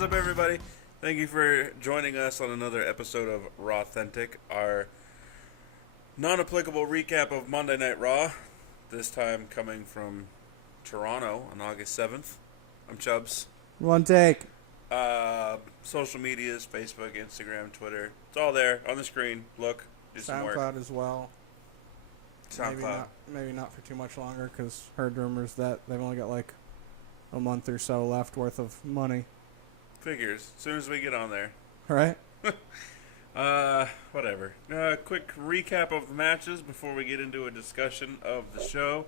What's up, everybody? Thank you for joining us on another episode of Raw-Thentic, our non-applicable recap of Monday Night Raw, this time coming from Toronto on August 7th. I'm Chubbs. One take. Social medias, Facebook, Instagram, Twitter. It's all there on the screen. Look, do some work. SoundCloud as well. SoundCloud. Maybe not for too much longer, because heard rumors that they've only got like a month or so left worth of money. Figures. As soon as we get on there. Right? Whatever. Quick recap of the matches before we get into a discussion of the show.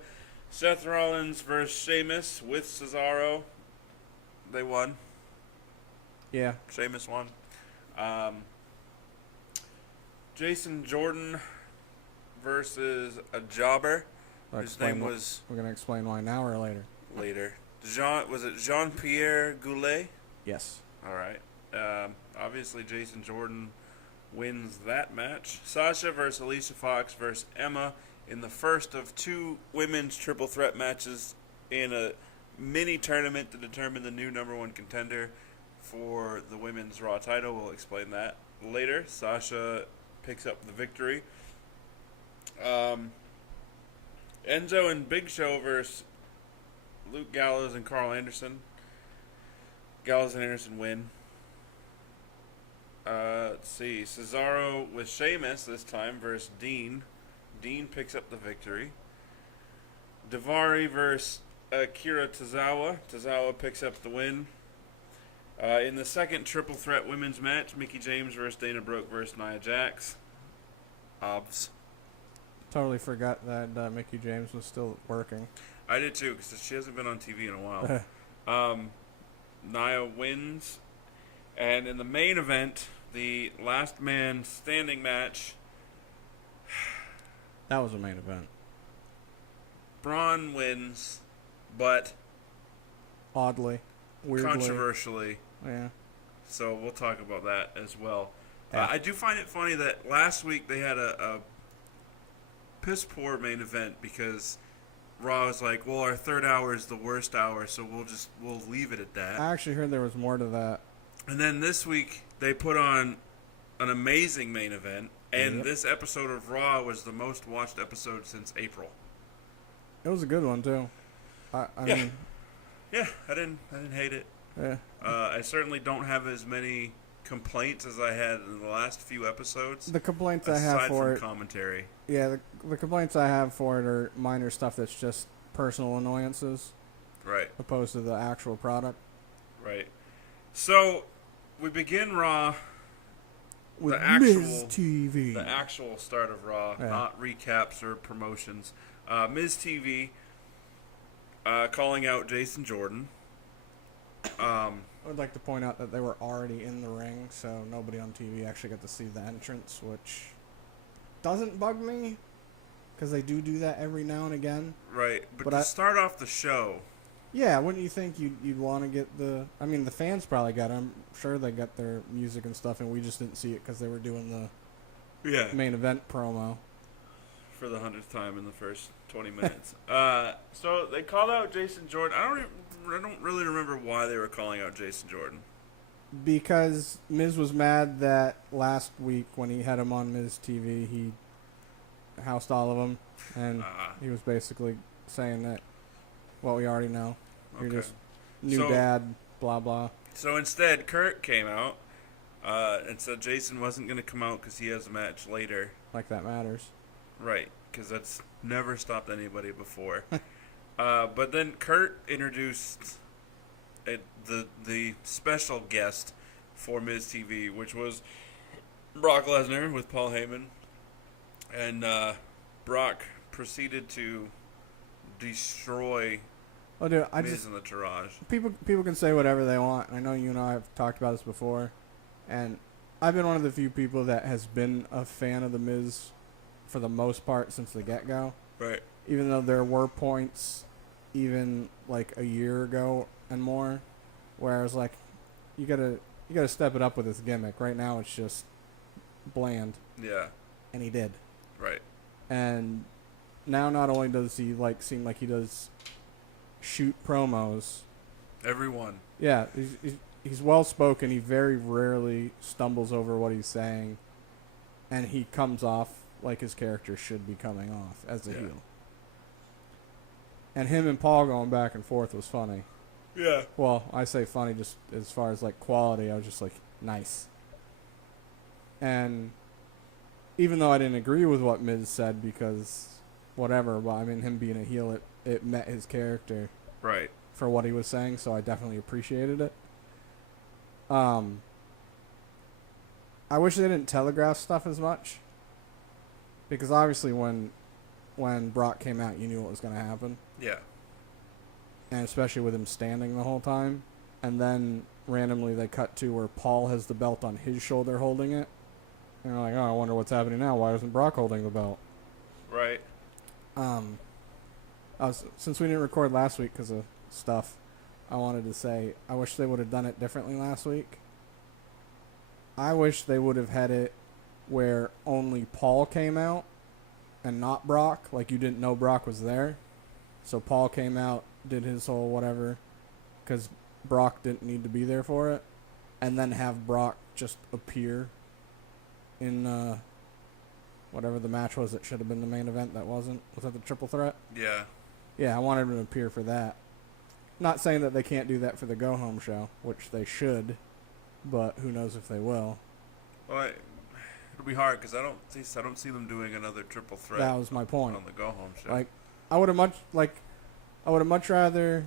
Seth Rollins versus Sheamus with Cesaro. They won. Yeah. Sheamus won. Jason Jordan versus a jobber. His name was... We're going to explain why now or later. Later. Was it Jean-Pierre Goulet? Yes. All right. Obviously, Jason Jordan wins that match. Sasha versus Alicia Fox versus Emma in the first of two women's triple threat matches in a mini tournament to determine the new number one contender for the women's Raw title. We'll explain that later. Sasha picks up the victory. Enzo and Big Show versus Luke Gallows and Carl Anderson. Gallows and Anderson win. Let's see. Cesaro with Sheamus this time versus Dean. Dean picks up the victory. Daivari versus Akira Tozawa. Tozawa picks up the win. In the second triple threat women's match, Mickie James versus Dana Brooke versus Nia Jax. Obs. Totally forgot that Mickie James was still working. I did too, because she hasn't been on TV in a while. Nia wins. And in the main event, the last man standing match. That was a main event. Braun wins, but Oddly. Weirdly. controversially. Yeah. So we'll talk about that as well. Yeah. I do find it funny that last week they had a piss poor main event because Raw was like, well, our third hour is the worst hour, so we'll leave it at that. I actually heard there was more to that. And then this week they put on an amazing main event, and this episode of Raw was the most watched episode since April. It was a good one too. I mean, yeah, I didn't hate it. yeah. I certainly don't have as many complaints as I had in the last few episodes. The complaints I have for aside from commentary. Yeah, the complaints I have for it are minor stuff that's just personal annoyances, Right. opposed to the actual product. Right. So we begin Raw. With the actual Miz TV. The actual start of Raw, Yeah. not recaps or promotions. Miz TV calling out Jason Jordan. I would like to point out that they were already in the ring, so nobody on TV actually got to see the entrance, which doesn't bug me, because they do that every now and again. Right, but to start off the show. Yeah, wouldn't you think you'd want to get the... I mean, the fans probably got it. I'm sure they got their music and stuff, and we just didn't see it because they were doing the main event promo. For the 100th time in the first 20 minutes. So they called out Jason Jordan. I don't really remember why they were calling out Jason Jordan. Because Miz was mad that last week when he had him on Miz TV, he housed all of them, and he was basically saying that, well, we already know. You're just new dad, blah, blah. So instead, Kurt came out and said Jason wasn't going to come out because he has a match later. Like that matters. Right, because that's never stopped anybody before. But then Kurt introduced the special guest for Miz TV, which was Brock Lesnar with Paul Heyman. And Brock proceeded to destroy Miz in the Taraj. People can say whatever they want. I know you and I have talked about this before. And I've been one of the few people that has been a fan of The Miz for the most part since the get-go. Right. Even though there were points, even like a year ago and more, where I was like, you gotta step it up with this gimmick. Right now it's just bland. Yeah. And he did. Right. And now not only does he seem like he does shoot promos. Everyone. Yeah, he's well spoken. He very rarely stumbles over what he's saying, and he comes off like his character should be coming off as a heel. And him and Paul going back and forth was funny. Yeah. Well, I say funny just as far as like quality. I was just like, nice. And even though I didn't agree with what Miz said because whatever, but I mean him being a heel, it met his character. Right. For what he was saying, so I definitely appreciated it. I wish they didn't telegraph stuff as much. Because obviously when Brock came out, you knew what was going to happen. Yeah. And especially with him standing the whole time. And then randomly they cut to where Paul has the belt on his shoulder holding it. And you're like, oh, I wonder what's happening now. Why isn't Brock holding the belt? Right. Since we didn't record last week because of stuff, I wanted to say I wish they would have done it differently last week. I wish they would have had it where only Paul came out and not Brock. Like you didn't know Brock was there. So Paul came out, did his whole whatever, because Brock didn't need to be there for it. And then have Brock just appear in whatever the match was that should have been the main event that wasn't. Was that the triple threat? Yeah. Yeah, I wanted him to appear for that. Not saying that they can't do that for the go-home show, which they should, but who knows if they will. Well, it'll be hard because I don't see them doing another triple threat. That was my point. On the go-home show. Like, I would have much rather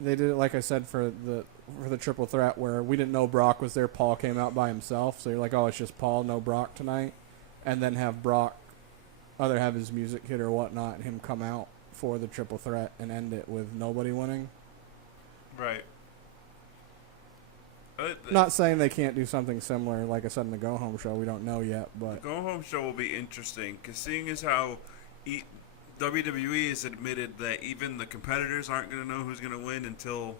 they did it like I said for the triple threat where we didn't know Brock was there. Paul came out by himself, so you're like, oh, it's just Paul, no Brock tonight, and then have Brock either have his music hit or whatnot, and him come out for the triple threat and end it with nobody winning. Right. Not saying they can't do something similar, like I said in the Go Home show. We don't know yet, but the Go Home show will be interesting because seeing as how WWE has admitted that even the competitors aren't going to know who's going to win until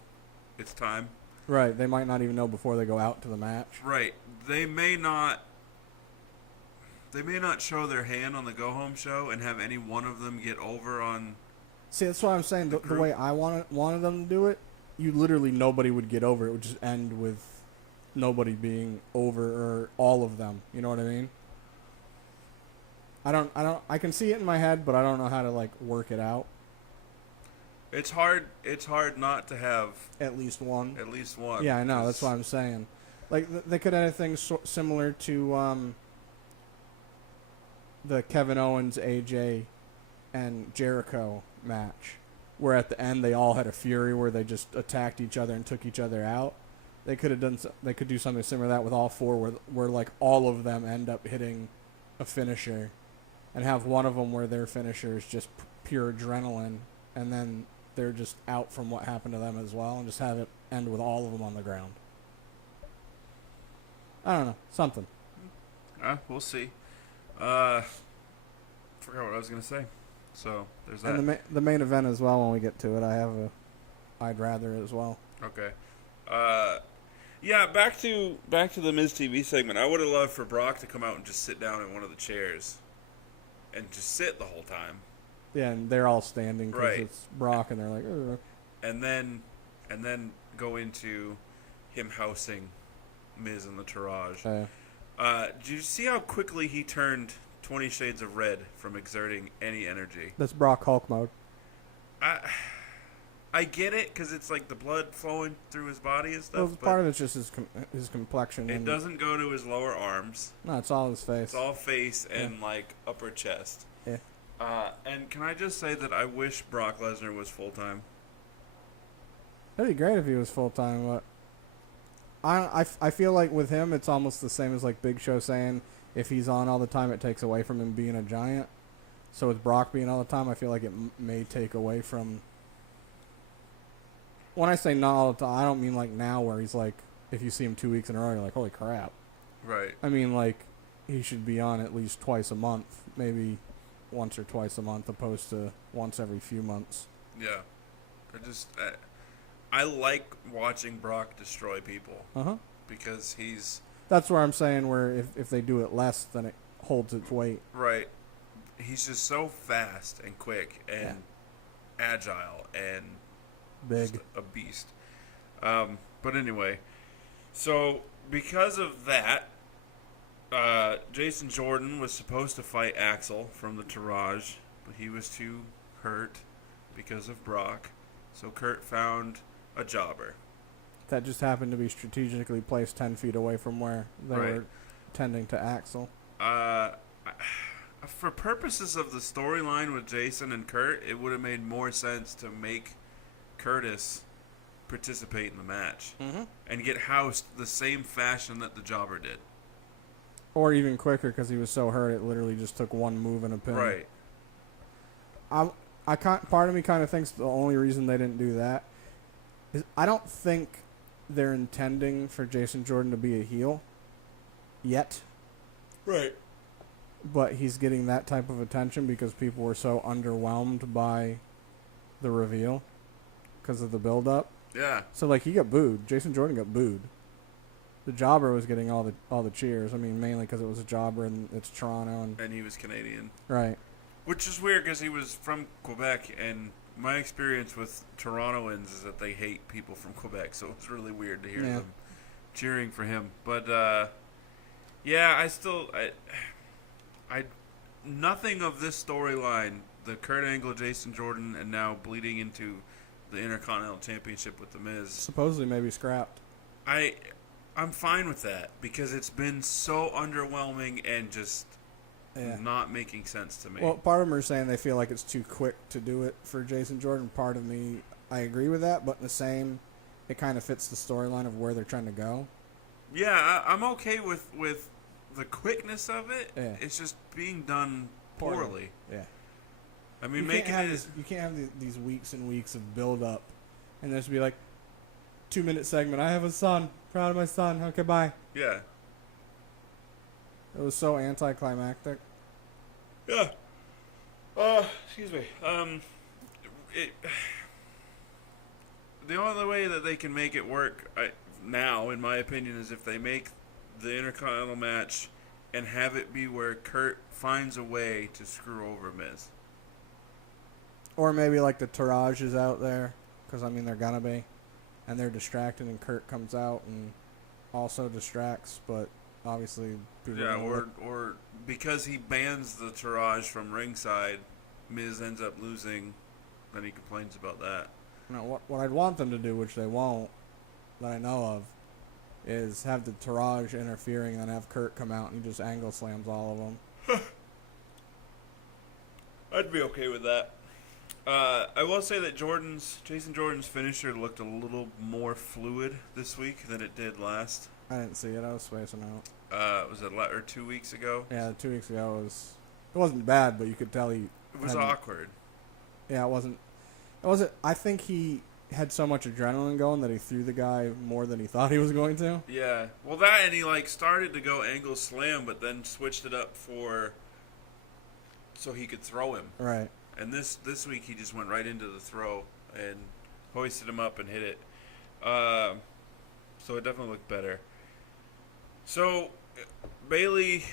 it's time. Right. They might not even know before they go out to the match. Right. They may not show their hand on the Go Home show and have any one of them get over on. See, that's what I'm saying. The way I wanted them to do it, you literally nobody would get over. It would just end with nobody being over or all of them. You know what I mean? I can see it in my head, but I don't know how to like work it out. It's hard not to have at least one. Yeah, I know. That's what I'm saying. Like they could have things similar to the Kevin Owens, AJ, and Jericho match, where at the end they all had a fury where they just attacked each other and took each other out. They could do something similar to that with all four, where like all of them end up hitting a finisher, and have one of them where their finisher is just pure adrenaline, and then they're just out from what happened to them as well, and just have it end with all of them on the ground. I don't know, something. We'll see. Forgot what I was gonna say. So there's that. And the main event as well. When we get to it, I have I'd rather as well. Okay. Yeah. Back to the Miz TV segment. I would have loved for Brock to come out and just sit down in one of the chairs, and just sit the whole time. Yeah, and they're all standing because right. It's Brock, and they're like, ugh. And then go into him housing Miz in the Taraj. Did you see how quickly he turned 20 Shades of Red from exerting any energy? That's Brock Hulk mode. I get it because it's like the blood flowing through his body and stuff. Well, part of it's just his complexion. It doesn't go to his lower arms. No, it's all his face. It's all face and like upper chest. Yeah. And can I just say that I wish Brock Lesnar was full time. That'd be great if he was full time, but I feel like with him it's almost the same as like Big Show saying if he's on all the time it takes away from him being a giant. So with Brock being all the time, I feel like it may take away from. When I say not all the time, I don't mean like now where he's like if you see him 2 weeks in a row you're like holy crap. Right. I mean like he should be on at least twice a month, maybe once or twice a month opposed to once every few months. Yeah. I like watching Brock destroy people. Because he's. That's where I'm saying where if they do it less, then it holds its weight. Right. He's just so fast and quick and agile and big. a beast. But anyway, so because of that, Jason Jordan was supposed to fight Axel from the Taraj, but he was too hurt because of Brock. So Kurt found a jobber. That just happened to be strategically placed 10 feet away from where they were tending to Axel. For purposes of the storyline with Jason and Kurt, it would have made more sense to make Curtis participate in the match and get housed the same fashion that the jobber did. Or even quicker, because he was so hurt, it literally just took one move and a pin. Right. Part of me kind of thinks the only reason they didn't do that is I don't think they're intending for Jason Jordan to be a heel yet. Right. But he's getting that type of attention because people were so underwhelmed by the reveal because of the build-up. Yeah. So, like, he got booed. Jason Jordan got booed. The jobber was getting all the cheers. I mean, mainly because it was a jobber and it's Toronto. And he was Canadian. Right. Which is weird because he was from Quebec, and my experience with Torontoans is that they hate people from Quebec, so it's really weird to hear them cheering for him. But, yeah, I nothing of this storyline, the Kurt Angle, Jason Jordan, and now bleeding into the Intercontinental Championship with The Miz. Supposedly maybe scrapped. I'm fine with that because it's been so underwhelming and just not making sense to me. Well, part of them are saying they feel like it's too quick to do it for Jason Jordan. Part of me, I agree with that, but in the same, it kind of fits the storyline of where they're trying to go. Yeah, I'm okay with the quickness of it. Yeah. It's just being done poorly. Yeah. I mean, you can't have these weeks and weeks of build up, and there's be like 2-minute segment. I have a son. Proud of my son. Okay, bye. Yeah. It was so anticlimactic. Yeah. Excuse me. The only way that they can make it work now, in my opinion, is if they make the Intercontinental match and have it be where Kurt finds a way to screw over Miz. Or maybe like the Taraj is out there, because I mean they're gonna be, and they're distracted, and Kurt comes out and also distracts, but obviously people or because he bans the Taraj from ringside, Miz ends up losing, then he complains about that. No, what I'd want them to do, which they won't, that I know of, is have the Taraj interfering and then have Kurt come out and he just angle slams all of them. I'd be okay with that. I will say that Jason Jordan's finisher looked a little more fluid this week than it did last. I didn't see it. I was spacing out. Was it 2 weeks ago? Yeah, 2 weeks ago it wasn't bad, but you could tell it was awkward. Yeah, it wasn't. I think he had so much adrenaline going that he threw the guy more than he thought he was going to. Yeah. Well, that, and he started to go angle slam, but then switched it up so he could throw him. Right. And this week he just went right into the throw and hoisted him up and hit it. So it definitely looked better. So Bayley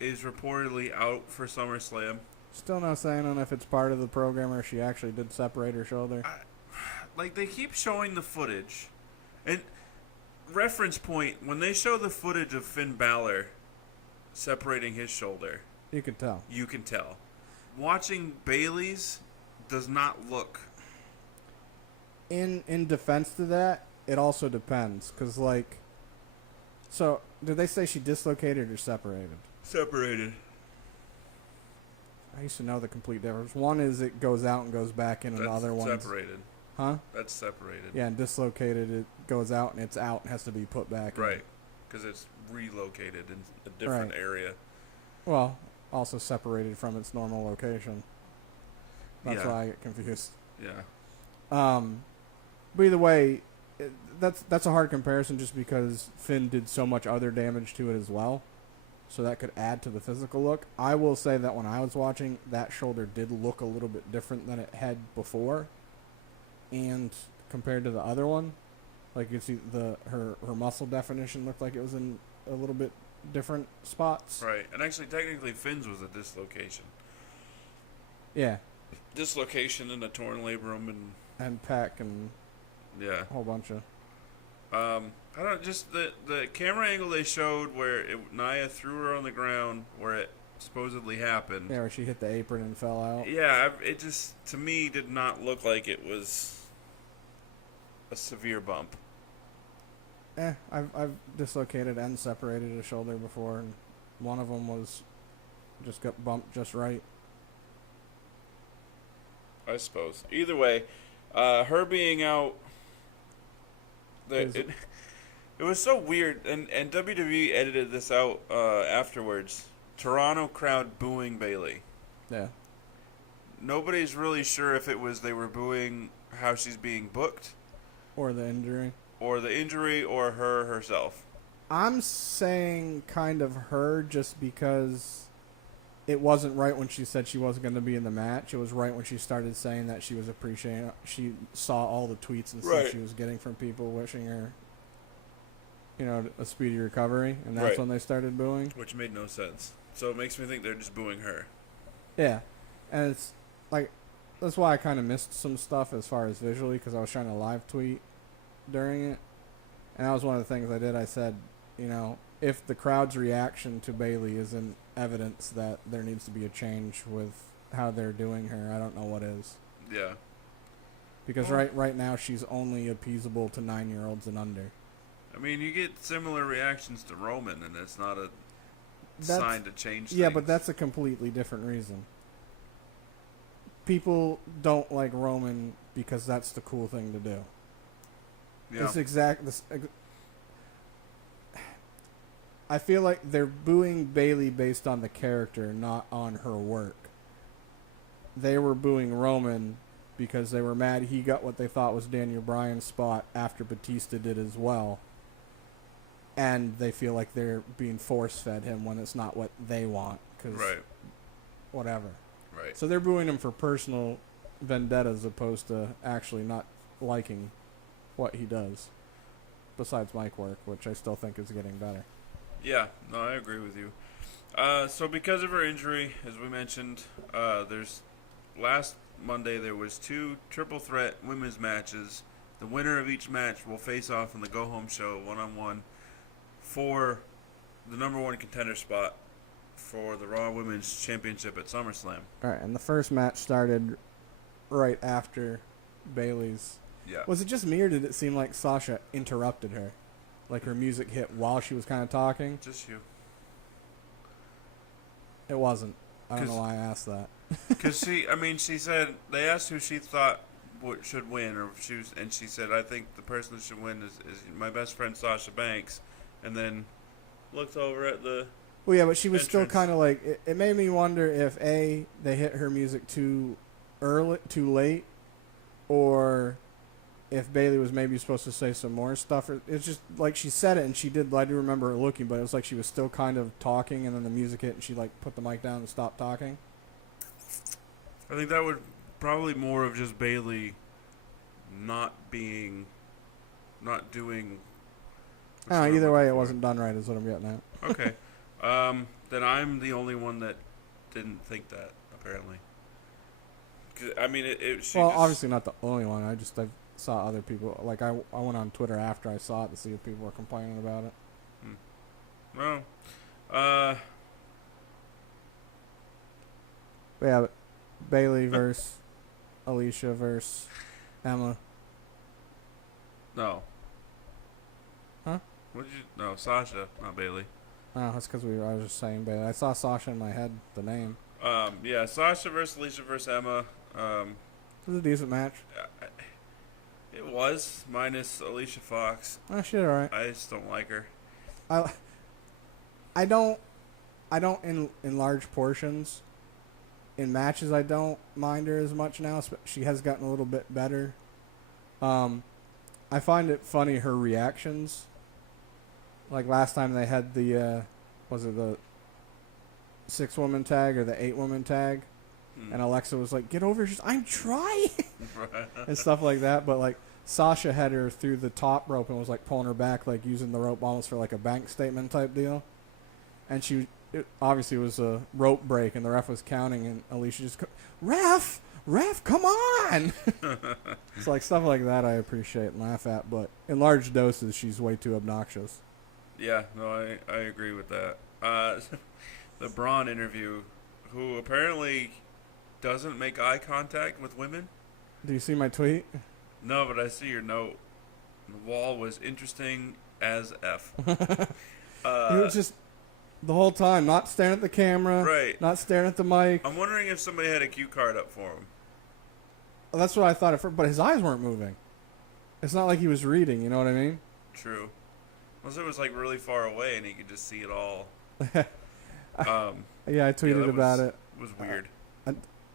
is reportedly out for SummerSlam. Still no saying on if it's part of the program or she actually did separate her shoulder. They keep showing the footage. And reference point, when they show the footage of Finn Balor separating his shoulder, you can tell. You can tell. Watching Bayley's does not look. In defense to that, it also depends. Because, so, did they say she dislocated or separated? Separated. I used to know the complete difference. One is it goes out and goes back in, and the other one's separated. Huh? That's separated. Yeah, and dislocated, it goes out and it's out and has to be put back in. Right. Because it's relocated in a different area. Well, also separated from its normal location. That's why I get confused. Yeah. But either way, that's a hard comparison just because Finn did so much other damage to it as well. So that could add to the physical look. I will say that when I was watching, that shoulder did look a little bit different than it had before. And compared to the other one, like you see her muscle definition looked like it was in a little bit different spots. Right. And actually, technically, Finn's was a dislocation. Yeah. Dislocation and a torn labrum and pec and a whole bunch of. I don't just the camera angle they showed where Nia threw her on the ground where it supposedly happened. Yeah, where she hit the apron and fell out. Yeah, it just to me did not look like it was a severe bump. I've dislocated and separated a shoulder before, and one of them was just got bumped just right. I suppose. Either way, her being out, it was so weird, and WWE edited this out afterwards. Toronto crowd booing Bayley. Yeah. Nobody's really sure if it was they were booing how she's being booked, Or the injury. Or her herself. I'm saying kind of her just because it wasn't right when she said she wasn't going to be in the match. It was right when she started saying that she was appreciating. She saw all the tweets and stuff Right. she was getting from people wishing her, a speedy recovery, and that's Right. when they started booing. Which made no sense. So it makes me think they're just booing her. Yeah, and it's like that's why I kind of missed some stuff as far as visually because I was trying to live tweet during it, and that was one of the things I did. I said, if the crowd's reaction to Bayley isn't evidence that there needs to be a change with how they're doing her, I don't know what is. Yeah. Because right now she's only appeasable to 9-year-olds and under. I mean, you get similar reactions to Roman, and it's not a sign to change things. Yeah, but that's a completely different reason. People don't like Roman because that's the cool thing to do. Yeah. I feel like they're booing Bayley based on the character, not on her work. They were booing Roman because they were mad he got what they thought was Daniel Bryan's spot after Batista did as well. And they feel like they're being force-fed him when it's not what they want. Right. Whatever. Right. So they're booing him for personal vendetta as opposed to actually not liking what he does. Besides mic work, which I still think is getting better. Yeah, no, I agree with you. So because of her injury, as we mentioned, last Monday there was 2 triple threat women's matches. The winner of each match will face off in the go home show 1-on-1 for the number 1 contender spot for the Raw Women's Championship at SummerSlam. All right, and the first match started right after Bayley's. Yeah. Was it just me, or did it seem like Sasha interrupted her? Like her music hit while she was kind of talking? Just you. It wasn't. I don't know why I asked that. Because she said, they asked who she thought should win, and she said, I think the person that should win is my best friend Sasha Banks, and then looked over at the Well, yeah, but she was still entrance. kind of like, it made me wonder if A, they hit her music too late, or if Bayley was maybe supposed to say some more stuff. It's just like she said it, and she did. I do remember her looking, but it was like she was still kind of talking, and then the music hit, and she like put the mic down and stopped talking. I think that would probably more of just Bayley not doing. Either way, it wasn't done right, is what I'm getting at. Okay, then I'm the only one that didn't think that, apparently. 'Cause, I mean, obviously not the only one. I saw other people. Like I went on Twitter after I saw it to see if people were complaining about it. Well, But yeah, but Bayley versus Alicia versus Emma. no. Huh? What did you? No, Sasha, not Bayley. Oh, that's because I was just saying Bayley. I saw Sasha in my head, the name. Yeah, Sasha versus Alicia versus Emma. It was a decent match. It was, minus Alicia Fox. Oh, shit, alright. I just don't like her. I don't in large portions. In matches, I don't mind her as much now. She has gotten a little bit better. I find it funny, her reactions. Like last time they had the, was it the 6-woman tag or the 8-woman tag? And Alexa was like, get over here. I'm trying. And stuff like that. But like Sasha had her through the top rope and was like pulling her back, like using the rope almost for like a bank statement type deal. And it obviously was a rope break, and the ref was counting, and Alicia just, ref, come on! It's like stuff like that I appreciate and laugh at, but in large doses, she's way too obnoxious. Yeah, no, I agree with that. The Braun interview, who apparently doesn't make eye contact with women. Do you see my tweet? No, but I see your note. The wall was interesting as F. He was just the whole time not staring at the camera, right? Not staring at the mic. I'm wondering if somebody had a cue card up for him. Well, that's what I thought at first, but his eyes weren't moving. It's not like he was reading, you know what I mean? True. Unless it was like really far away and he could just see it all. Yeah, I tweeted about it. It was weird.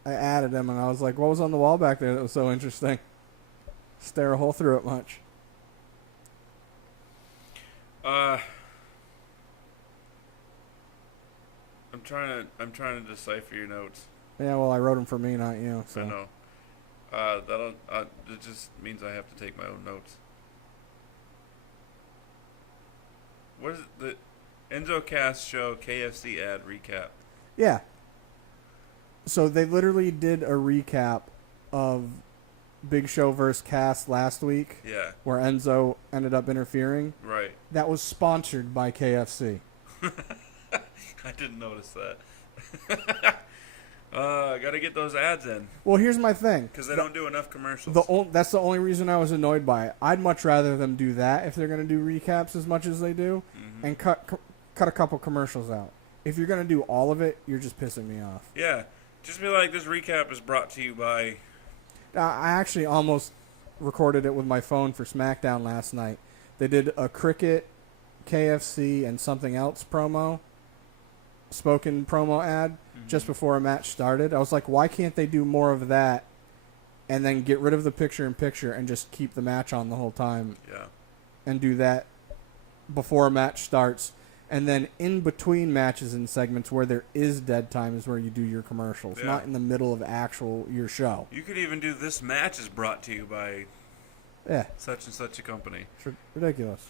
I added him and I was like, what was on the wall back there that was so interesting? Stare a hole through it much. I'm trying to decipher your notes. Yeah, well, I wrote them for me, not you. So. I know. It just means I have to take my own notes. What is it? The Enzo Cast Show KFC ad recap. Yeah. So they literally did a recap of Big Show vs. Cass last week. Yeah. Where Enzo ended up interfering. Right. That was sponsored by KFC. I didn't notice that. I gotta get those ads in. Well, here's my thing. Because they don't do enough commercials. That's the only reason I was annoyed by it. I'd much rather them do that if they're going to do recaps as much as they do, and cut a couple commercials out. If you're going to do all of it, you're just pissing me off. Yeah. Just be like, this recap is brought to you by... I actually almost recorded it with my phone for SmackDown last night. They did a Cricket, KFC, and something else promo. Spoken promo ad just before a match started. I was like, why can't they do more of that and then get rid of the picture-in-picture and just keep the match on the whole time? Yeah. And do that before a match starts. And then in between matches and segments where there is dead time is where you do your commercials, not in the middle of your show. You could even do this match is brought to you by such and such a company. It's ridiculous.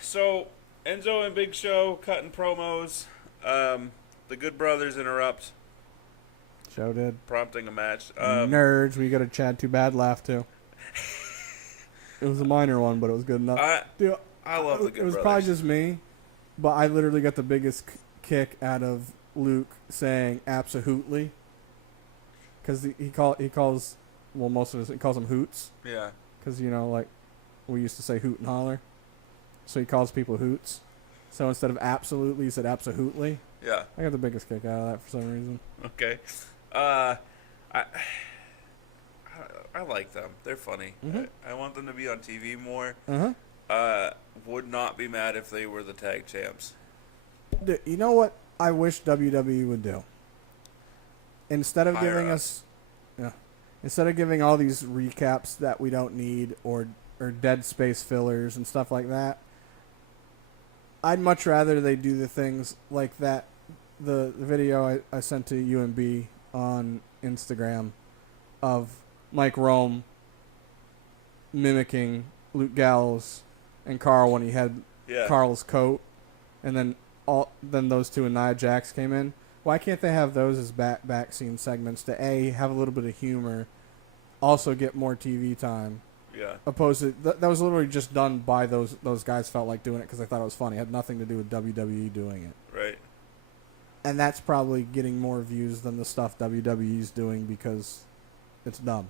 So Enzo and Big Show cutting promos. The Good Brothers interrupt. Show did. Prompting a match. Nerds, we got a Chad Too Bad laugh too. It was a minor one, but it was good enough. Dude, I love the Good Brothers. It was probably just me, but I literally got the biggest kick out of Luke saying "absolutely," because he calls most of us he calls them hoots. Yeah. Because like we used to say hoot and holler, so he calls people hoots. So instead of absolutely, he said absolutely. Yeah. I got the biggest kick out of that for some reason. Okay. I like them. They're funny. Mm-hmm. I want them to be on TV more. Uh-huh. Would not be mad if they were the tag champs. Dude, you know what I wish WWE would do? Instead of giving us, instead of giving all these recaps that we don't need or dead space fillers and stuff like that, I'd much rather they do the things like that. The video I sent to UMB on Instagram of Mike Rome mimicking Luke Gallows and Carl when he had Carl's coat, and then those two and Nia Jax came in. Why can't they have those as back scene segments to have a little bit of humor, also get more TV time? Yeah. Opposed to that was literally just done by those guys felt like doing it because they thought it was funny. It had nothing to do with WWE doing it. Right. And that's probably getting more views than the stuff WWE's doing because it's dumb.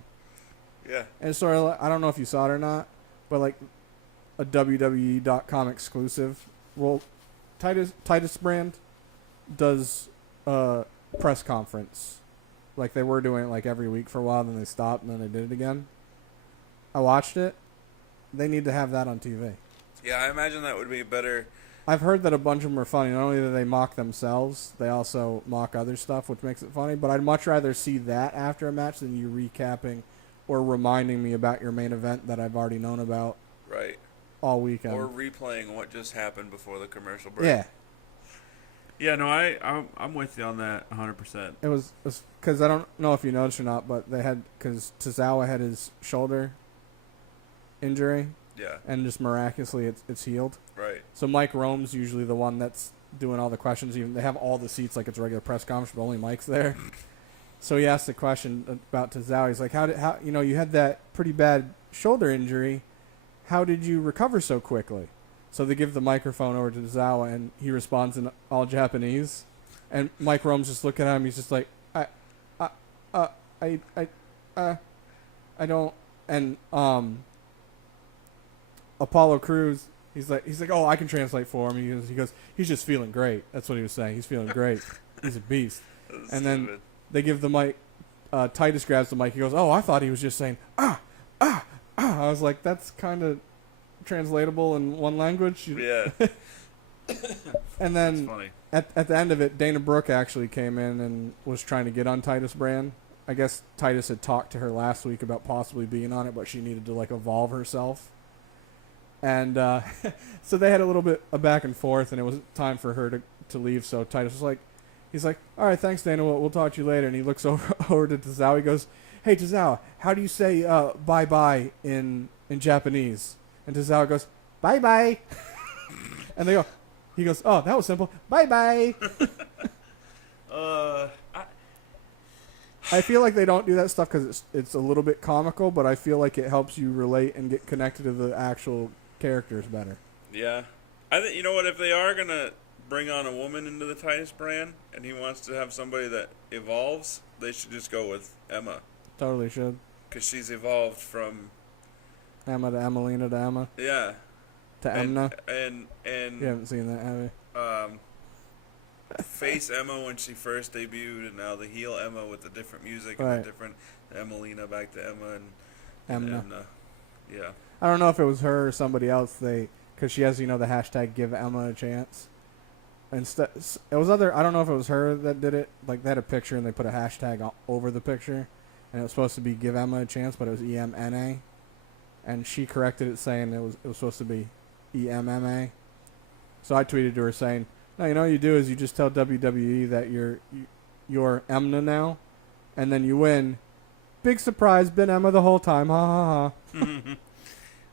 Yeah. And so I don't know if you saw it or not, but like a WWE.com exclusive. Well, Titus Brand does a press conference. Like they were doing it like every week for a while, then they stopped, and then they did it again. I watched it. They need to have that on TV. Yeah, I imagine that would be better. I've heard that a bunch of them are funny. Not only do they mock themselves, they also mock other stuff, which makes it funny. But I'd much rather see that after a match than you recapping or reminding me about your main event that I've already known about all weekend. Or replaying what just happened before the commercial break. Yeah. Yeah, no, I'm with you on that 100%. It was because I don't know if you noticed or not, but because Tozawa had his shoulder injury. Yeah. And just miraculously it's healed. Right. So Mike Rome's usually the one that's doing all the questions. Even they have all the seats like it's a regular press conference, but only Mike's there. So he asked the question about Tozawa. He's like, how you had that pretty bad shoulder injury. How did you recover so quickly? So they give the microphone over to Tozawa, and he responds in all Japanese. And Mike Rome's just looking at him. He's just like, I don't. And Apollo Crews, he's like, oh, I can translate for him. He goes, he's just feeling great. That's what he was saying. He's feeling great. He's a beast. And then they give the mic. Titus grabs the mic. He goes, oh, I thought he was just saying I was like, that's kind of translatable in one language. Yeah. And then at the end of it, Dana Brooke actually came in and was trying to get on Titus Brand. I guess Titus had talked to her last week about possibly being on it, but she needed to like evolve herself. And so they had a little bit of back and forth, and it was time for her to leave. So Titus was like, he's like, all right, thanks, Dana. We'll talk to you later. And he looks over to Tozawa. He goes, hey, Tozawa, how do you say bye-bye in Japanese? And Tozawa goes, bye-bye. And he goes, oh, that was simple. Bye-bye. I feel like they don't do that stuff because it's a little bit comical, but I feel like it helps you relate and get connected to the actual characters better. Yeah. I think, you know what, if they are going to bring on a woman into the Titus Brand and he wants to have somebody that evolves, they should just go with Emma. Totally should. Because she's evolved from Emma to Emelina to Emma. Yeah. To Emna. And you haven't seen that, have you? Face Emma when she first debuted, and now the heel Emma with the different music and right. the different Emelina back to Emma and Emna. Yeah. I don't know if it was her or somebody else. Because she has, the hashtag give Emma a chance. Instead, it was I don't know if it was her that did it. Like they had a picture and they put a hashtag over the picture, and it was supposed to be give Emma a chance, but it was EMNA, and she corrected it saying it was supposed to be EMMA. So I tweeted to her saying, no, what you do is you just tell WWE that you're Emna now, and then you win. Big surprise, been Emma the whole time. Ha ha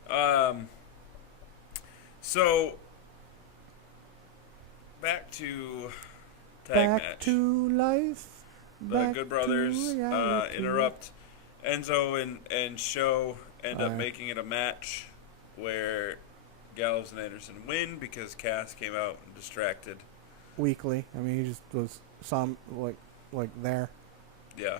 ha. So back to tag match. Back to life. The Good Brothers interrupt. Enzo and Show end up making it a match where Gallows and Anderson win because Cass came out and distracted. Weakly. I mean, he just was like there. Yeah.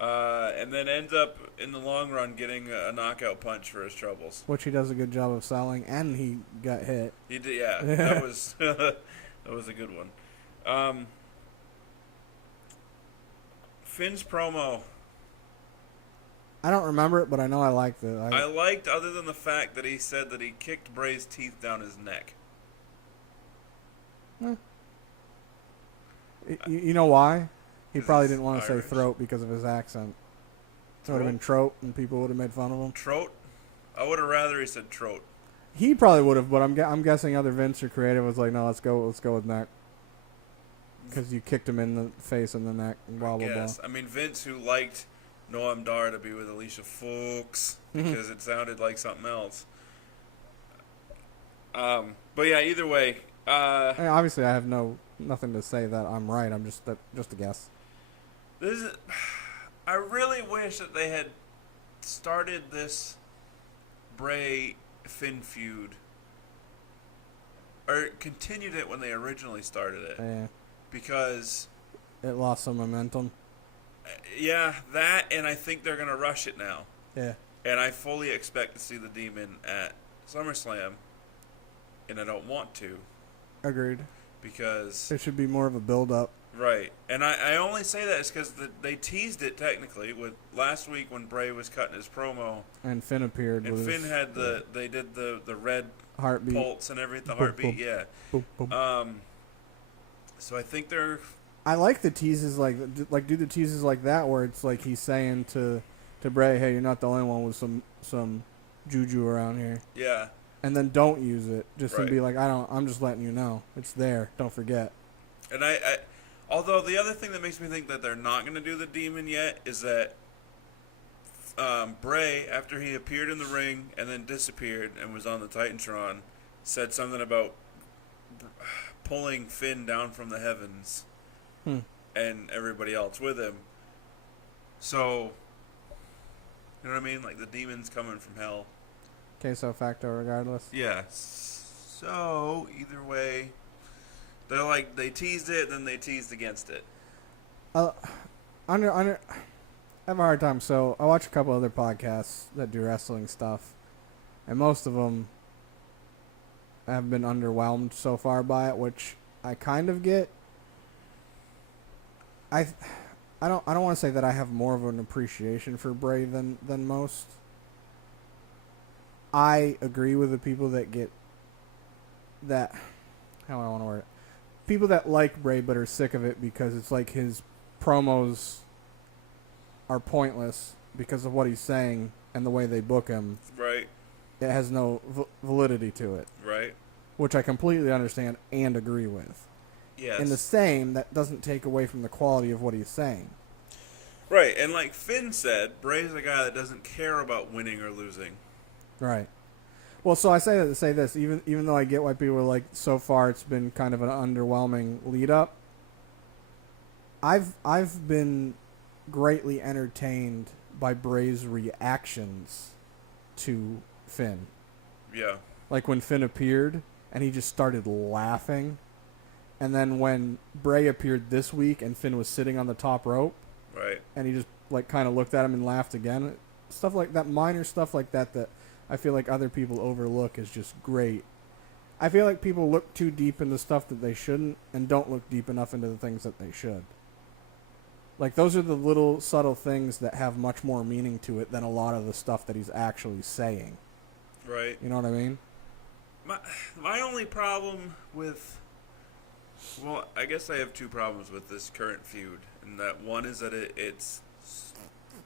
And then ends up in the long run getting a knockout punch for his troubles. Which he does a good job of selling, and he got hit. He did, yeah. That was that was a good one. Finn's promo. I don't remember it, but I know I liked it. I liked, other than the fact that he said that he kicked Bray's teeth down his neck. You know why? He probably didn't want to Irish. say throat because of his accent. It would have been trout, and people would have made fun of him. Trout? I would have rather he said trout. He probably would have, but I'm guessing other Vince or creative was like, no, let's go with neck. Because you kicked him in the face and the neck, and blah, blah, blah. I mean, Vince, who liked Noam Dar to be with Alicia Fox because it sounded like something else. But yeah, either way. I mean, obviously, I have nothing to say that I'm right. I'm just a guess. I really wish that they had started this Bray Finn feud, or continued it when they originally started it. Yeah. Because it lost some momentum. Yeah, that, and I think they're going to rush it now. Yeah. And I fully expect to see the Demon at SummerSlam, and I don't want to. Agreed. Because it should be more of a build-up. Right. And I only say that is because they teased it technically with last week when Bray was cutting his promo. And Finn appeared. And Finn had they did the red heartbeat pulse and everything, the heartbeat, boom, yeah. Boom, boom. So I think they're... I like the teases like do the teases like that where it's like he's saying to Bray, hey, you're not the only one with some juju around here. Yeah. And then don't use it. Just right. to be like, I'm just letting you know. It's there. Don't forget. And I although the other thing that makes me think that they're not going to do the Demon yet is that Bray, after he appeared in the ring and then disappeared and was on the Titantron, said something about pulling Finn down from the heavens, and everybody else with him. So, you know what I mean? Like the demons coming from hell. Queso facto, regardless. Yeah. So either way, they teased it, then they teased against it. I have a hard time. So I watch a couple other podcasts that do wrestling stuff, and most of them have been underwhelmed so far by it, which I kind of get. I don't want to say that I have more of an appreciation for Bray than most. I agree with the people that get that. How do I want to word it? People that like Bray but are sick of it because it's like his promos are pointless because of what he's saying and the way they book him. Right. It has no validity to it. Right. Which I completely understand and agree with. Yes. In the same, that doesn't take away from the quality of what he's saying. Right, and like Finn said, Bray's a guy that doesn't care about winning or losing. Right. Well, so I say that to say this, even though I get why people are like, so far it's been kind of an underwhelming lead up. I've been greatly entertained by Bray's reactions to Finn. Yeah. Like when Finn appeared and he just started laughing. And then when Bray appeared this week and Finn was sitting on the top rope. Right. And he just like kind of looked at him and laughed again. Stuff like that, minor stuff like that I feel like other people overlook is just great. I feel like people look too deep into stuff that they shouldn't and don't look deep enough into the things that they should. Like, those are the little subtle things that have much more meaning to it than a lot of the stuff that he's actually saying. Right. You know what I mean? My only problem with... Well, I guess I have two problems with this current feud. And that one is that it's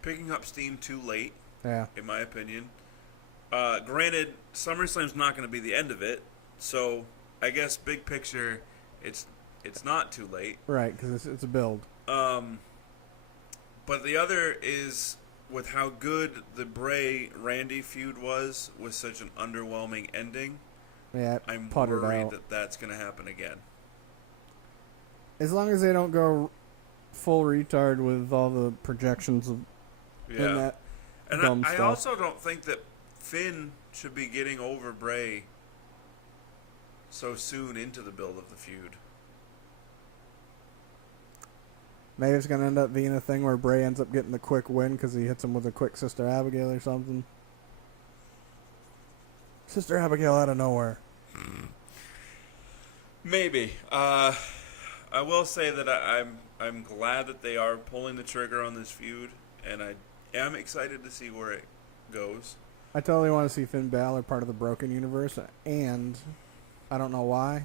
picking up steam too late, Yeah. in my opinion. Granted, SummerSlam's not going to be the end of it. So, I guess, big picture, it's not too late. Right, because it's a build. But the other is with how good the Bray-Randy feud was with such an underwhelming ending. Yeah, I'm puttered worried out. that that's going to happen again. As long as they don't go full retard with all the projections of in that dumb I stuff. also don't think that Finn should be getting over Bray so soon into the build of the feud. Maybe it's going to end up being a thing where Bray ends up getting the quick win because he hits him with a quick Sister Abigail or something. Sister Abigail out of nowhere. Maybe. I will say that I'm glad that they are pulling the trigger on this feud, and I am excited to see where it goes. I totally want to see Finn Balor part of the Broken Universe, and I don't know why,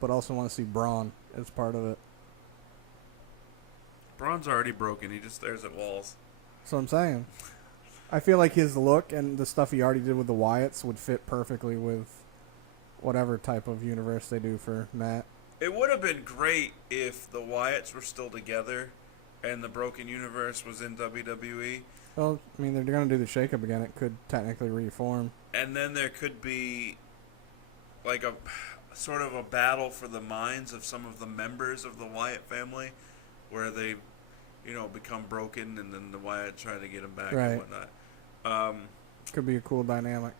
but also want to see Braun as part of it. Braun's already broken. He just stares at walls. That's what I'm saying. I feel like his look and the stuff he already did with the Wyatts would fit perfectly with whatever type of universe they do for Matt. It would have been great if the Wyatts were still together and the Broken Universe was in WWE. Well, I mean, they're going to do the shakeup again. It could technically reform. And then there could be like a sort of a battle for the minds of some of the members of the Wyatt family where they, become broken and then the Wyatt try to get them back and whatnot. Could be a cool dynamic.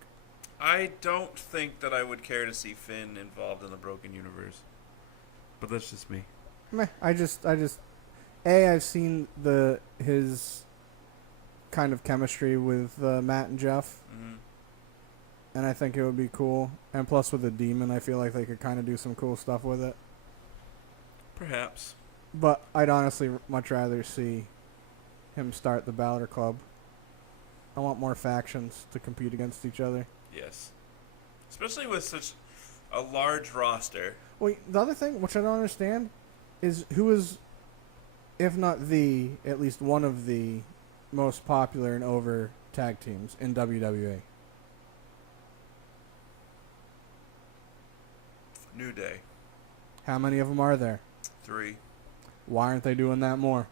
I don't think that I would care to see Finn involved in the Broken Universe. But that's just me. Meh, I've seen his kind of chemistry with Matt and Jeff. Mm-hmm. And I think it would be cool. And plus with the Demon, I feel like they could kind of do some cool stuff with it. Perhaps. But I'd honestly much rather see him start the Balor Club. I want more factions to compete against each other. Yes. Especially with such a large roster. Wait, the other thing, which I don't understand, is who is, if not at least one of the most popular and over tag teams in WWE? New Day. How many of them are there? 3. Why aren't they doing that more?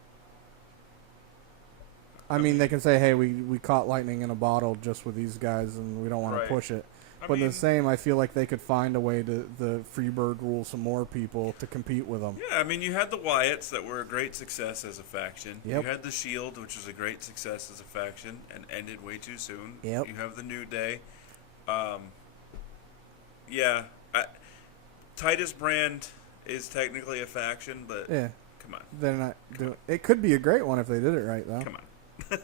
I mean, they can say, hey, we caught lightning in a bottle just with these guys and we don't want to push it. But the same, I feel like they could find a way to the Freebird rule some more people to compete with them. Yeah, I mean, you had the Wyatts that were a great success as a faction. Yep. You had the Shield, which was a great success as a faction and ended way too soon. Yep. You have the New Day. Titus Brand is technically a faction, but yeah, come on. They're not doing. It could be a great one if they did it right, though. Come on.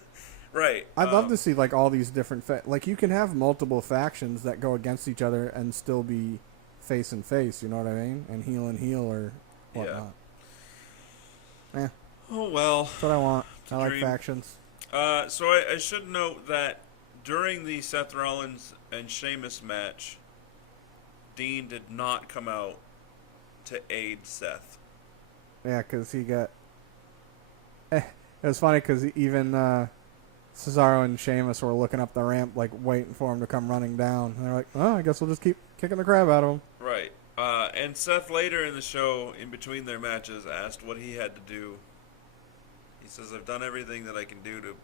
Right. I'd love to see like all these different like you can have multiple factions that go against each other and still be face and face. You know what I mean? And heel or whatnot. Yeah. Oh well. That's what I want. I like dream. factions. So I should note that during the Seth Rollins and Sheamus match, Dean did not come out to aid Seth. Yeah, because he got. It was funny because even Cesaro and Sheamus were looking up the ramp, like waiting for him to come running down. And they're like, "Oh, I guess we'll just keep kicking the crap out of him." Right. And Seth later in the show, in between their matches, asked what he had to do. He says, "I've done everything that I can do to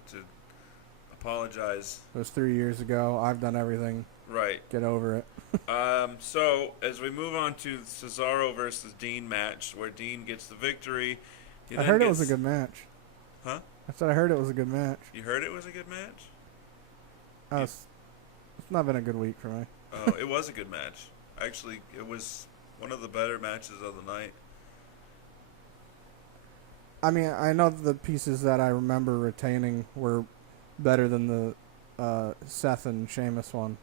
apologize." It was 3 years ago. I've done everything. Right. Get over it. So as we move on to Cesaro versus Dean match, where Dean gets the victory. I heard it was a good match. Huh? I said I heard it was a good match. You heard it was a good match? It's not been a good week for me. Oh, it was a good match. Actually, it was one of the better matches of the night. I mean, I know the pieces that I remember retaining were better than the Seth and Sheamus one.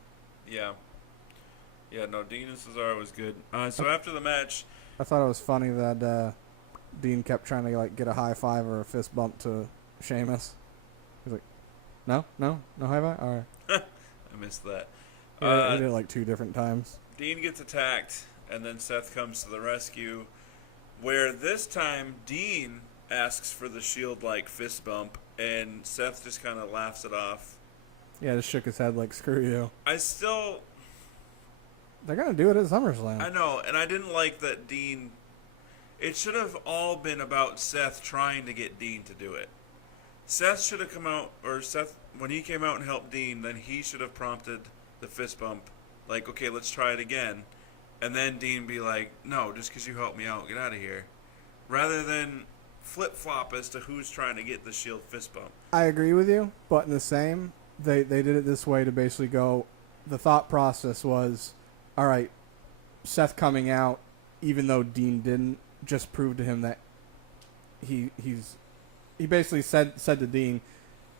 Yeah. Yeah, no, Dean and Cesaro was good. So after the match... I thought it was funny that Dean kept trying to like get a high five or a fist bump to Sheamus. He's like, no high five? All right. I missed that. Yeah, he did it like 2 different times. Dean gets attacked, and then Seth comes to the rescue, where this time Dean asks for the Shield-like fist bump, and Seth just kind of laughs it off. Yeah, just shook his head like, screw you. They're going to do it at SummerSlam. I know, and I didn't like that Dean... It should have all been about Seth trying to get Dean to do it. Seth should have come out, or Seth, when he came out and helped Dean, then he should have prompted the fist bump. Like, okay, let's try it again. And then Dean be like, no, just because you helped me out, get out of here. Rather than flip-flop as to who's trying to get the Shield fist bump. I agree with you, but in the same, they did it this way to basically go, the thought process was, all right, Seth coming out, even though Dean didn't, just proved to him that he basically said to Dean,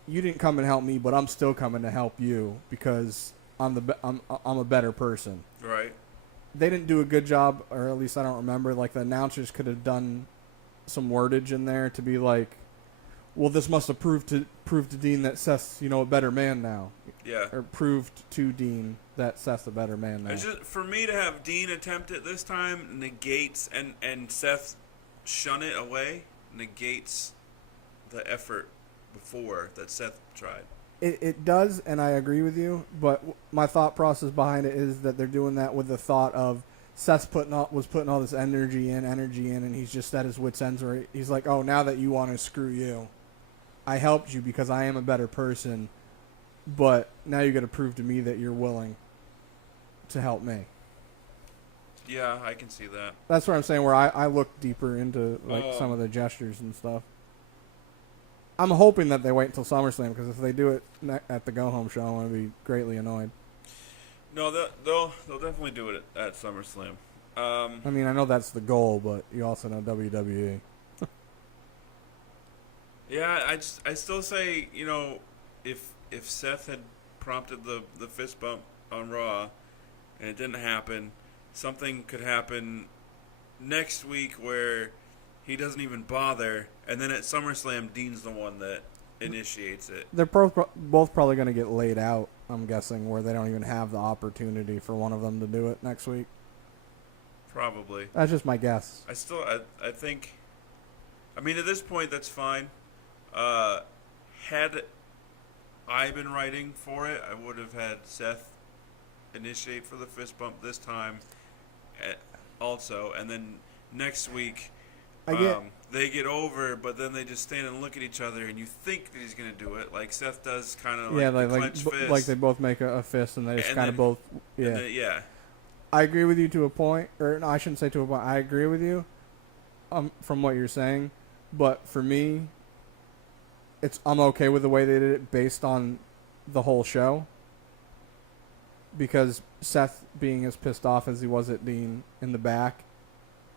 you didn't come and help me, but I'm still coming to help you because I'm a better person. Right. They didn't do a good job, or at least I don't remember. Like the announcers could have done some wordage in there to be like, well, this must have proved to Dean that Seth's a better man now. Yeah. Or proved to Dean that Seth's a better man now. It's just, for me to have Dean attempt it this time negates and Seth shun it away negates the effort before that Seth tried. It does, and I agree with you. But my thought process behind it is that they're doing that with the thought of Seth was putting all this energy in, and he's just at his wit's ends where he's like, oh, now that you want to screw you, I helped you because I am a better person, but now you got to prove to me that you're willing to help me. Yeah, I can see that. That's what I'm saying, where I look deeper into some of the gestures and stuff. I'm hoping that they wait until SummerSlam, because if they do it at the go-home show, I'm going to be greatly annoyed. No, they'll definitely do it at SummerSlam. I mean, I know that's the goal, but you also know WWE. Yeah, I still say, if Seth had prompted the fist bump on Raw and it didn't happen, something could happen next week where he doesn't even bother, and then at SummerSlam, Dean's the one that initiates it. They're both probably going to get laid out, I'm guessing, where they don't even have the opportunity for one of them to do it next week. Probably. That's just my guess. I think, at this point, that's fine. Had I been writing for it, I would have had Seth initiate for the fist bump this time also, and then next week I get. They get over, but then they just stand and look at each other, and you think that he's going to do it, like Seth does, kind of Yeah, like the clenched fist. like they both make a fist, and they just kind of both. Yeah. Yeah. I agree with you to a point, or no, I shouldn't say to a point. I agree with you, from what you're saying, but for me, I'm okay with the way they did it based on the whole show. Because Seth being as pissed off as he was at Dean in the back,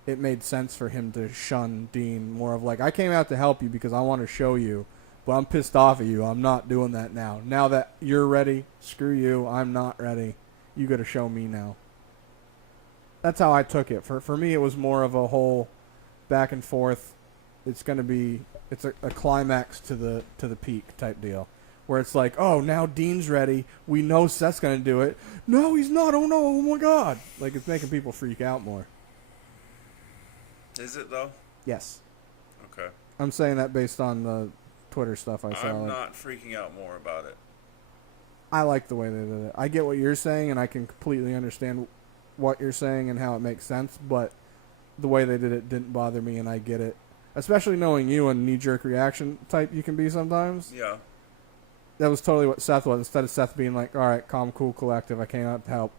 it made sense for him to shun Dean more of like, I came out to help you because I want to show you, but I'm pissed off at you. I'm not doing that now. Now that you're ready, screw you. I'm not ready. You got to show me now. That's how I took it. For me, it was more of a whole back and forth. It's a climax to the peak type deal. Where it's like, oh, now Dean's ready. We know Seth's going to do it. No, he's not. Oh, no. Oh, my God. Like, it's making people freak out more. Is it, though? Yes. Okay. I'm saying that based on the Twitter stuff I saw. I'm not freaking out more about it. I like the way they did it. I get what you're saying, and I can completely understand what you're saying and how it makes sense, but the way they did it didn't bother me, and I get it. Especially knowing you and knee-jerk reaction type you can be sometimes. Yeah. That was totally what Seth was. Instead of Seth being like, all right, calm, cool, collective, I came out to help.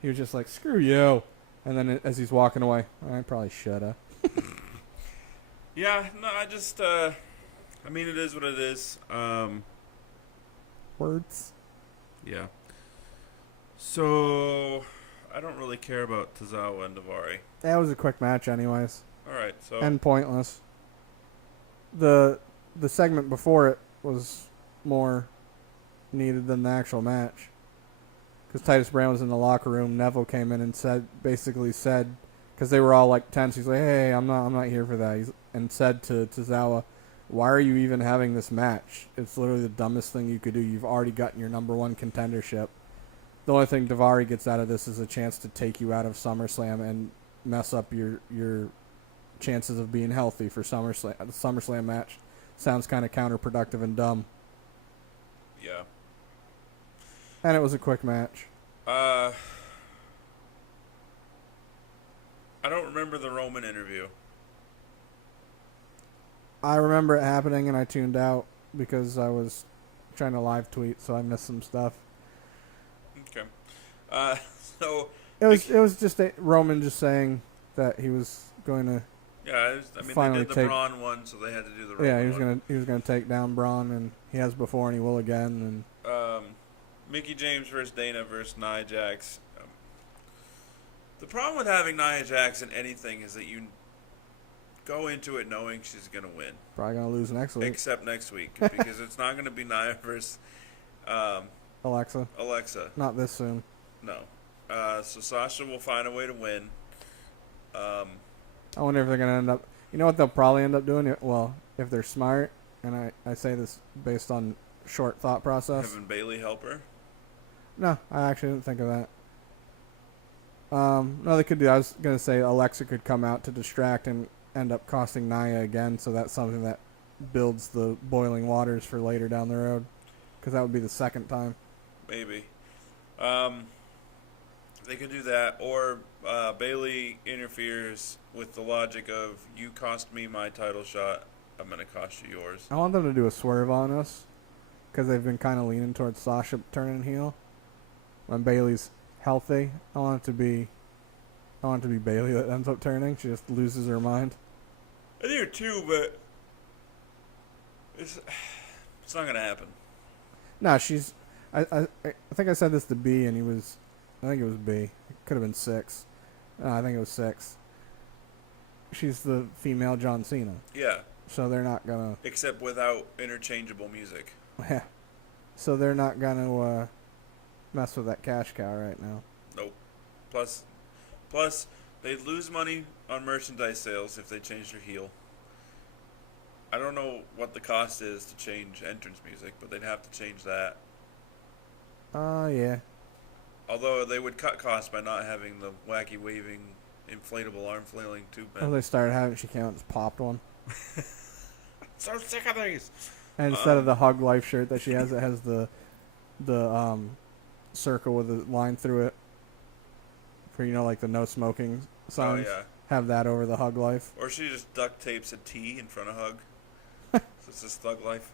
He was just like, screw you. And then as he's walking away, I probably should have. Yeah, no, I just, I mean, it is what it is. Words. Yeah. So, I don't really care about Tozawa and Davari. That was a quick match anyways. Alright, so. And pointless. The segment before it was more needed than the actual match. Because Titus Brand was in the locker room. Neville came in and basically said, because they were all like tense, he's like, hey, I'm not here for that. And said to Tozawa, why are you even having this match? It's literally the dumbest thing you could do. You've already gotten your number one contendership. The only thing Davari gets out of this is a chance to take you out of SummerSlam and mess up your chances of being healthy for SummerSlam. The SummerSlam match sounds kind of counterproductive and dumb. Yeah. And it was a quick match. I don't remember the Roman interview. I remember it happening, and I tuned out because I was trying to live tweet, so I missed some stuff. Okay. So it was just Roman just saying that he was going to. Yeah, they did the Braun one, so they had to do the Roman one. He was gonna take down Braun, and he has before, and he will again. And Mickie James versus Dana versus Nia Jax. The problem with having Nia Jax in anything is that you go into it knowing she's going to win. Probably going to lose next week. Except next week, because it's not going to be Nia versus Alexa. Not this soon. No. So Sasha will find a way to win. I wonder if they're going to end up... You know what they'll probably end up doing? Well, if they're smart, and I say this based on short thought process. Having Bayley help her? No, I actually didn't think of that. No, they could do. I was going to say Alexa could come out to distract and end up costing Nia again, so that's something that builds the boiling waters for later down the road, because that would be the second time. Maybe. They could do that, or Bayley interferes with the logic of, you cost me my title shot, I'm going to cost you yours. I want them to do a swerve on us, because they've been kind of leaning towards Sasha turning heel. When Bayley's healthy, I want it to be Bayley that ends up turning. She just loses her mind. I do too, but it's not going to happen. No, she's... I think I said this to B, and I think it was B. It could have been 6. I think it was 6. She's the female John Cena. Yeah. So they're not going to... Except without interchangeable music. Yeah. So they're not going to mess with that cash cow right now. Nope. Plus, they'd lose money on merchandise sales if they changed their heel. I don't know what the cost is to change entrance music, but they'd have to change that. Yeah. Although they would cut costs by not having the wacky waving, inflatable arm flailing tube band. They started having, she came out and just popped one. So sick of these. And instead of the Hug Life shirt that she has, it has the circle with a line through it. For, like the no smoking signs. Oh, yeah. have that over the Hug Life. Or she just duct tapes a T in front of Hug. So it's just Thug Life.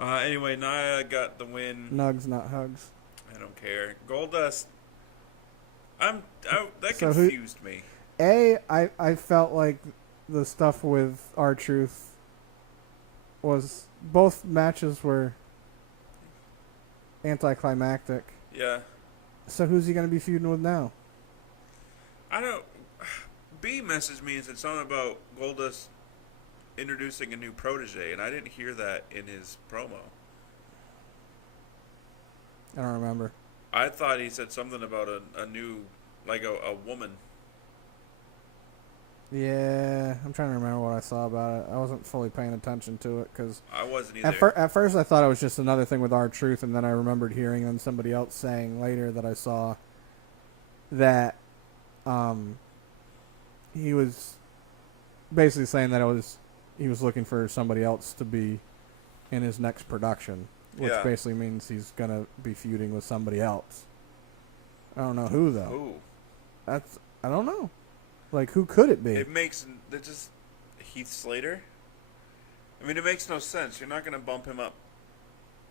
Anyway, Nia got the win. Nugs, not hugs. I don't care. Goldust. That confused me. I felt like the stuff with R-Truth was, both matches were anticlimactic. Yeah. So who's he going to be feuding with now? I don't. B messaged me and said something about Goldust introducing a new protege, and I didn't hear that in his promo. I don't remember. I thought he said something about a new, like a woman. Yeah, I'm trying to remember what I saw about it. I wasn't fully paying attention to it because I wasn't either. At first I thought it was just another thing with R-Truth, and then I remembered hearing then somebody else saying later that I saw that he was basically saying that he was looking for somebody else to be in his next production, which basically means he's gonna be feuding with somebody else. I don't know who though. Who? I don't know. Like, who could it be? It just Heath Slater. I mean, it makes no sense. You're not gonna bump him up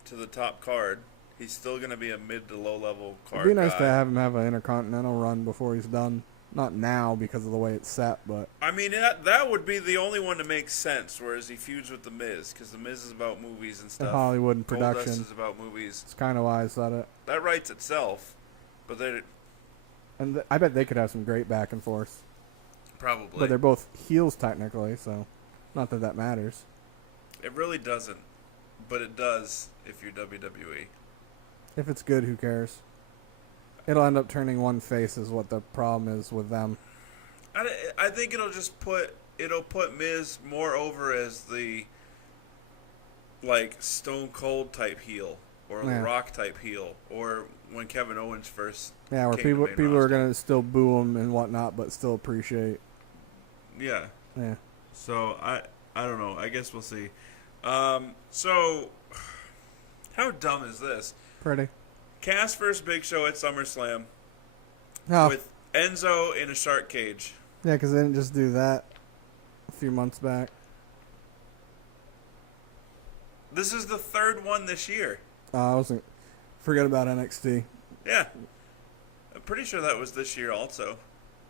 to the top card. He's still gonna be a mid to low level card. It'd be nice to have him have an Intercontinental run before he's done. Not now because of the way it's set, but I mean that would be the only one to make sense. Whereas he feuds with the Miz, because the Miz is about movies and stuff. Hollywood and production. Goldust is about movies. It's kind of why I said it. That writes itself, but I bet they could have some great back and forth. Probably. But they're both heels technically, so not that that matters. It really doesn't, but it does if you're WWE. If it's good, who cares? It'll end up turning one face is what the problem is with them. I think it'll put Miz more over as the like Stone Cold type heel or the Rock type heel, or when Kevin Owens first where came people are gonna still boo him and whatnot, but still appreciate. Yeah. So I don't know. I guess we'll see. So how dumb is this? Pretty. Cass versus Big Show at SummerSlam with Enzo in a shark cage. Yeah, because they didn't just do that a few months back. This is the third one this year. I wasn't. Forget about NXT. Yeah. I'm pretty sure that was this year also.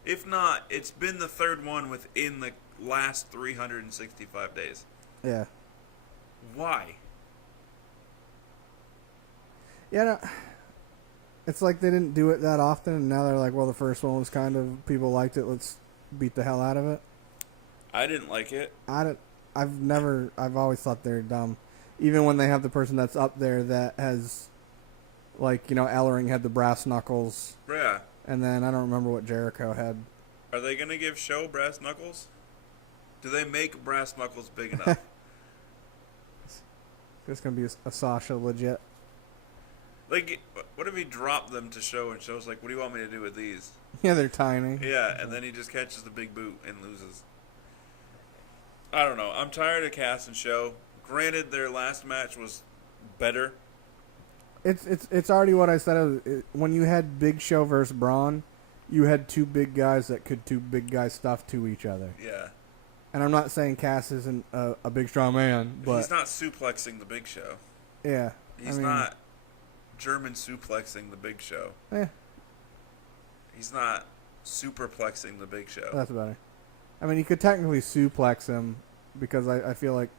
If not, it's been the third one within the last 365 days. Yeah. Why? Yeah, no, it's like they didn't do it that often, and now they're like, well, the first one was kind of, people liked it, let's beat the hell out of it. I didn't like it. I've always thought they're dumb. Even when they have the person that's up there that has, like, Ellering had the brass knuckles. Yeah. And then I don't remember what Jericho had. Are they going to give Show brass knuckles? Do they make brass knuckles big enough? It's going to be a Sasha legit. Like, what if he dropped them to Show and Show's like, what do you want me to do with these? Yeah, they're tiny. Yeah, and then he just catches the big boot and loses. I don't know. I'm tired of Cass and Show. Granted, their last match was better. It's already what I said. When you had Big Show versus Braun, you had two big guys that could do big guy stuff to each other. Yeah. And I'm not saying Cass isn't a big strong man, but he's not suplexing the Big Show. Yeah. He's not German suplexing the Big Show. Yeah. He's not superplexing the Big Show. That's better. I mean, you could technically suplex him because I feel like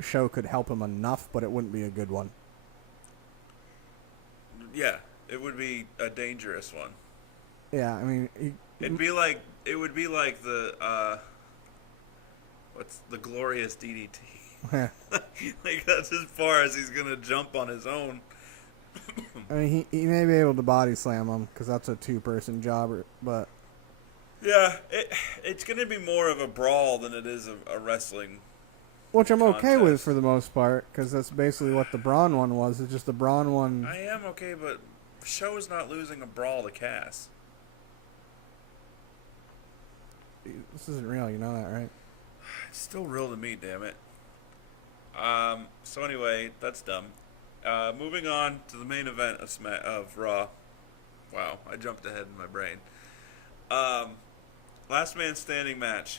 Show could help him enough, but it wouldn't be a good one. Yeah, it would be a dangerous one. Yeah, I mean, it would be like the what's the glorious DDT. Yeah. Like that's as far as he's gonna jump on his own. I mean, he may be able to body slam him because that's a two-person job, but yeah, it's gonna be more of a brawl than it is a wrestling. Which I'm okay with for the most part, because that's basically what the Braun one was. It's just the Braun one. I am okay, but Show is not losing a brawl to Cass. This isn't real, you know that, right? It's still real to me, damn it. So anyway, that's dumb. Moving on to the main event of Raw. Wow, I jumped ahead in my brain. Last man standing match.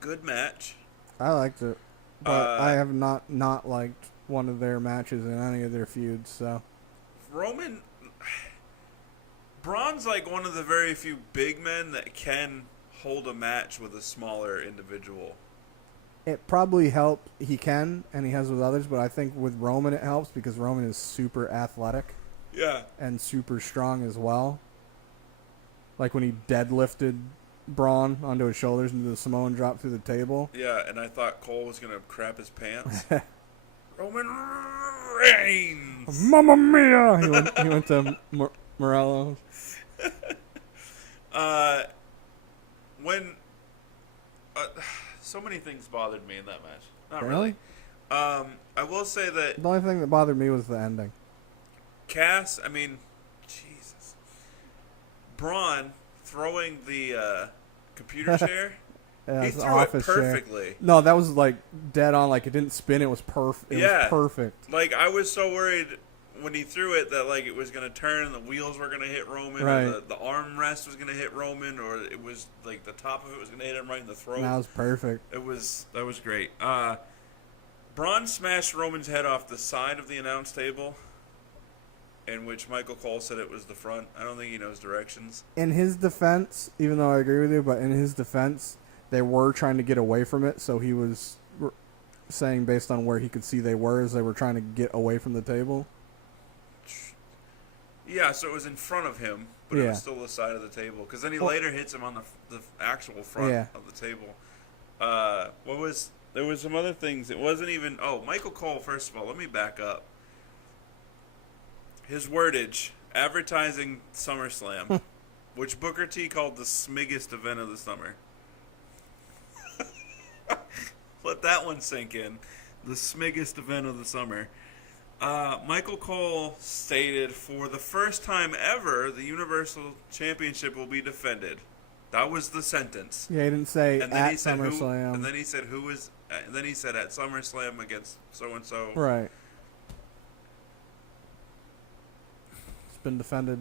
Good match. I liked it, but I have not liked one of their matches in any of their feuds. So Braun's like one of the very few big men that can hold a match with a smaller individual. it probably helped. He can, and he has with others, but I think with Roman it helps because Roman is super athletic. Yeah. And super strong as well. Like when he deadlifted Braun onto his shoulders and did the Samoan drop through the table. Yeah, and I thought Cole was going to crap his pants. Roman Reigns! Mamma mia! He went to Morello. So many things bothered me in that match. Not Really? I will say that The only thing that bothered me was the ending. Cass, I mean, Jesus. Braun throwing the computer chair, Yeah, he it's an threw it office chair. perfectly. No, that was like dead on. Like it didn't spin. It was perfect. It was perfect. Like, I was so worried when he threw it that, like, it was going to turn and the wheels were going to hit Roman, Right. or the armrest was going to hit Roman, or it was, like, the top of it was going to hit him right in the throat. That was perfect. That was great. Braun smashed Roman's head off the side of the announce table, in which Michael Cole said it was the front. I don't think he knows directions. In his defense, even though I agree with you, but in his defense, they were trying to get away from it, so he was saying based on where he could see they were, as they were trying to get away from the table. Yeah, so it was in front of him, but it Yeah. was still the side of the table. Because then he later hits him on the actual front of the table. There was some other things. It wasn't even... Oh, Michael Cole, first of all, let me back up. His wordage, advertising SummerSlam, which Booker T called the smiggest event of the summer. Let that one sink in. The smiggest event of the summer. Michael Cole stated, for the first time ever, the Universal Championship will be defended. That was the sentence. Yeah, he didn't say And then at he said SummerSlam. and then he said who was. And then he said at SummerSlam against so and so. Right. It's been defended.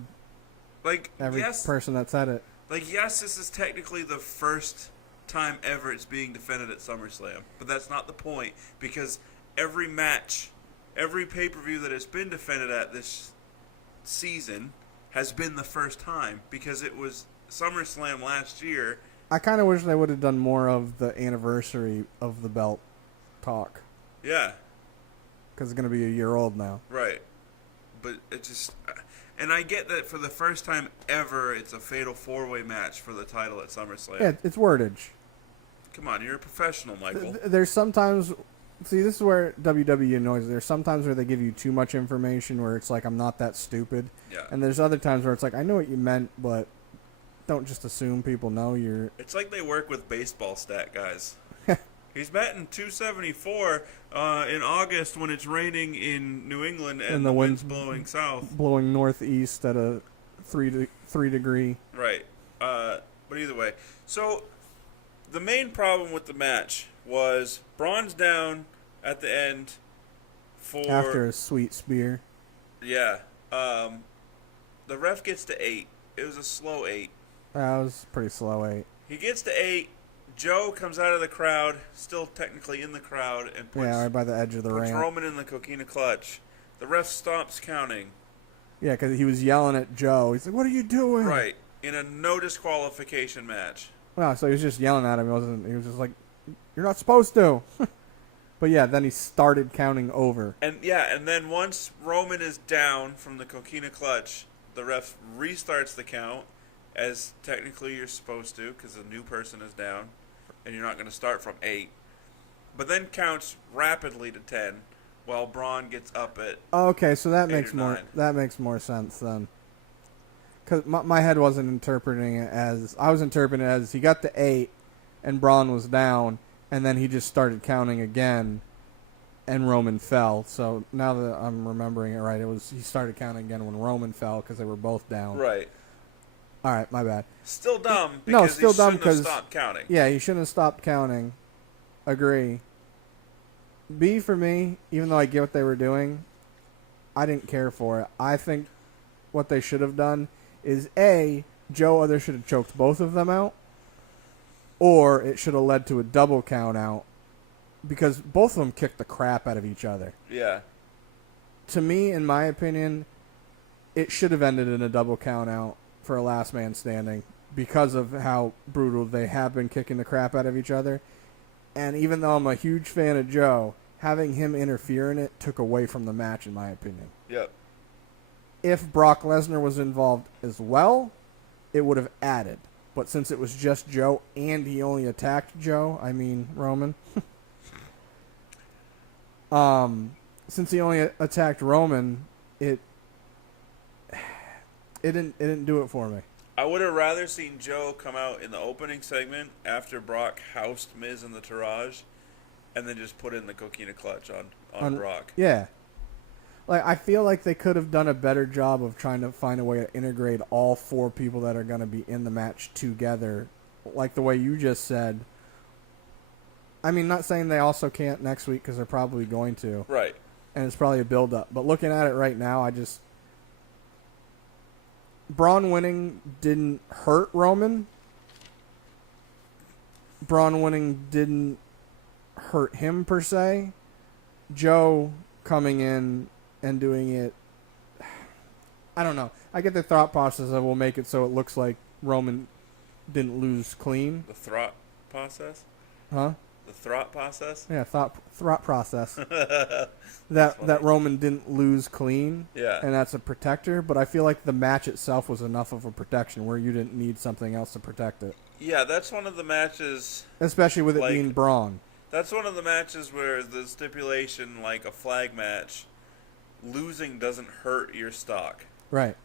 Like, Every yes, person that said it. like yes, this is technically the first time ever it's being defended at SummerSlam, but that's not the point, because every match, every pay-per-view that it's been defended at this season has been the first time, because it was SummerSlam last year. I kind of wish they would have done more of the anniversary of the belt talk. Yeah, Because it's going to be a year old now. right. But it just... And I get that for the first time ever, it's a fatal four-way match for the title at SummerSlam. Yeah, it's wordage. Come on, you're a professional, Michael. There's sometimes... See, this is where WWE annoys. There's sometimes where they give you too much information where it's like, I'm not that stupid. Yeah. And there's other times where it's like, I know what you meant, but don't just assume people know you're... It's like they work with baseball stat guys. He's batting 274 in August when it's raining in New England and the wind's blowing south. Blowing northeast at a 3 degree. Right. But either way. So, the main problem with the match was Braun's down at the end for... After a sweet spear. Yeah. The ref gets to 8. It was a slow 8. That was pretty slow 8. He gets to 8. Joe comes out of the crowd, still technically in the crowd, and puts, Yeah, right by the edge of the puts ramp. Roman in the coquina clutch. The ref stops counting. Yeah, because he was yelling at Joe. He's like, what are you doing? Right. In a no disqualification match. Well, so he was just yelling at him. He was just like, you're not supposed to. But yeah, then he started counting over. And then once Roman is down from the coquina clutch, the ref restarts the count, as technically you're supposed to, because a new person is down, and you're not going to start from 8. But then counts rapidly to 10, while Braun gets up at... Okay, so that 8 makes or more 9. that makes more sense then. Because my head wasn't interpreting it as... I was interpreting it as he got to 8, and Braun was down, and then he just started counting again, and Roman fell. So now that I'm remembering it right, he started counting again when Roman fell, because they were both down. Right. All right, my bad. Still dumb, No, because still he dumb shouldn't have 'cause- stopped counting. Yeah, he shouldn't have stopped counting. Agree. B for me, even though I get what they were doing, I didn't care for it. I think what they should have done is A, Joe either should have choked both of them out, or it should have led to a double count out because both of them kicked the crap out of each other. Yeah. To me, in my opinion, it should have ended in a double count out for a last man standing because of how brutal they have been kicking the crap out of each other. And even though I'm a huge fan of Joe, having him interfere in it took away from the match, in my opinion. Yep. If Brock Lesnar was involved as well, it would have added. But since it was just Joe and he only attacked Roman. Since he only attacked Roman, it didn't do it for me. I would have rather seen Joe come out in the opening segment after Brock housed Miz in the Taraj and then just put in the Coquina Clutch on Brock. Yeah. Like, I feel like they could have done a better job of trying to find a way to integrate all four people that are going to be in the match together, like the way you just said. I mean, not saying they also can't next week because they're probably going to. Right. And it's probably a build-up. But looking at it right now, Braun winning didn't hurt Roman. Braun winning didn't hurt him, per se. Joe coming in and doing it, I don't know. I get the thought process of we'll make it so it looks like Roman didn't lose clean. The thought process? Huh? The thought process? Yeah, thought process. that Roman didn't lose clean. Yeah. And that's a protector, but I feel like the match itself was enough of a protection where you didn't need something else to protect it. Yeah, that's one of the matches. Especially with it being Braun. That's one of the matches where the stipulation, like a flag match, losing doesn't hurt your stock. Right.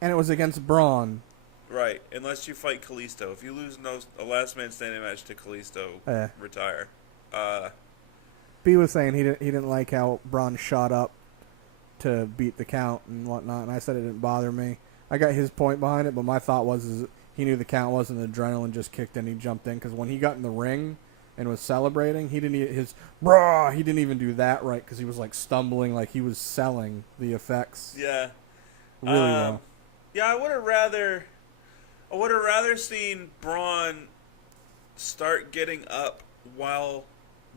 And it was against Braun. Right, unless you fight Kalisto. If you lose a last man standing match to Kalisto, retire. B was saying he didn't like how Braun shot up to beat the count and whatnot, and I said it didn't bother me. I got his point behind it, but my thought was he knew the count wasn't, adrenaline just kicked in, he jumped in, because when he got in the ring and was celebrating, he didn't even do that right, because he was like stumbling, like he was selling the effects. Yeah. Really well. Yeah, I would have rather seen Braun start getting up while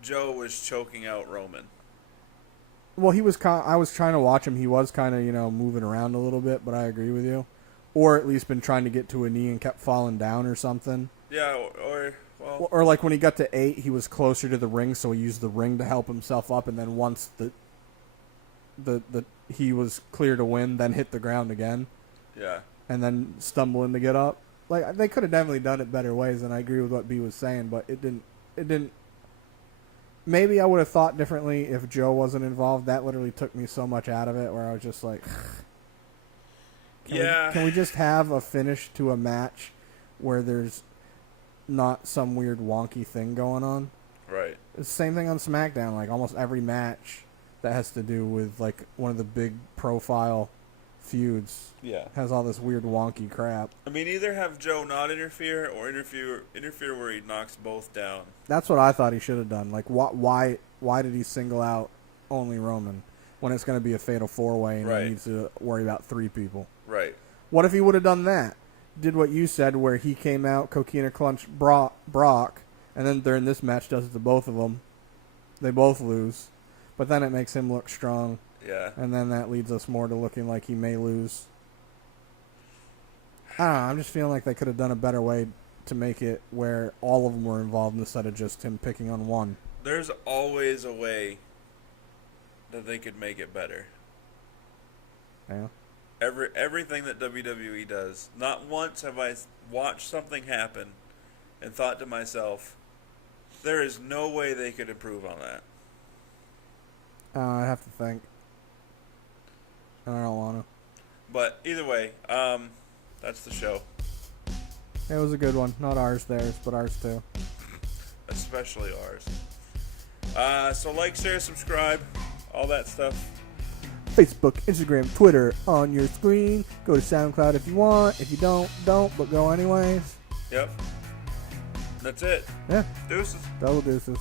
Joe was choking out Roman. Well, I was trying to watch him. He was kind of, moving around a little bit, but I agree with you. Or at least been trying to get to a knee and kept falling down or something. Yeah, or like when he got to 8, he was closer to the ring, so he used the ring to help himself up, and then once he was clear to win, then hit the ground again. Yeah. And then stumbling to get up. Like, they could have definitely done it better ways, and I agree with what B was saying, but it didn't. Maybe I would have thought differently if Joe wasn't involved. That literally took me so much out of it, where I was just like, can we just have a finish to a match where there's not some weird wonky thing going on? Right. It's the same thing on SmackDown. Like, almost every match that has to do with, like, one of the big profile feuds has all this weird wonky crap. I mean, either have Joe not interfere or interfere where he knocks both down. That's what I thought he should have done. Like, why did he single out only Roman when it's going to be a fatal 4-way and he needs to worry about 3 people? Right. What if he would have done that? Did what you said, where he came out, Coquina Clutch Brock, and then during this match does it to both of them. They both lose, but then it makes him look strong. Yeah. And then that leads us more to looking like he may lose. I don't know. I'm just feeling like they could have done a better way to make it where all of them were involved instead of just him picking on one. There's always a way that they could make it better. Yeah. Everything that WWE does. Not once have I watched something happen and thought to myself, there is no way they could improve on that. I have to think. I don't want to. But either way, that's the show. It was a good one. Not ours, theirs, but ours too. Especially ours. So like, share, subscribe, all that stuff. Facebook, Instagram, Twitter on your screen. Go to SoundCloud if you want. If you don't, but go anyways. Yep. That's it. Yeah. Deuces. Double deuces.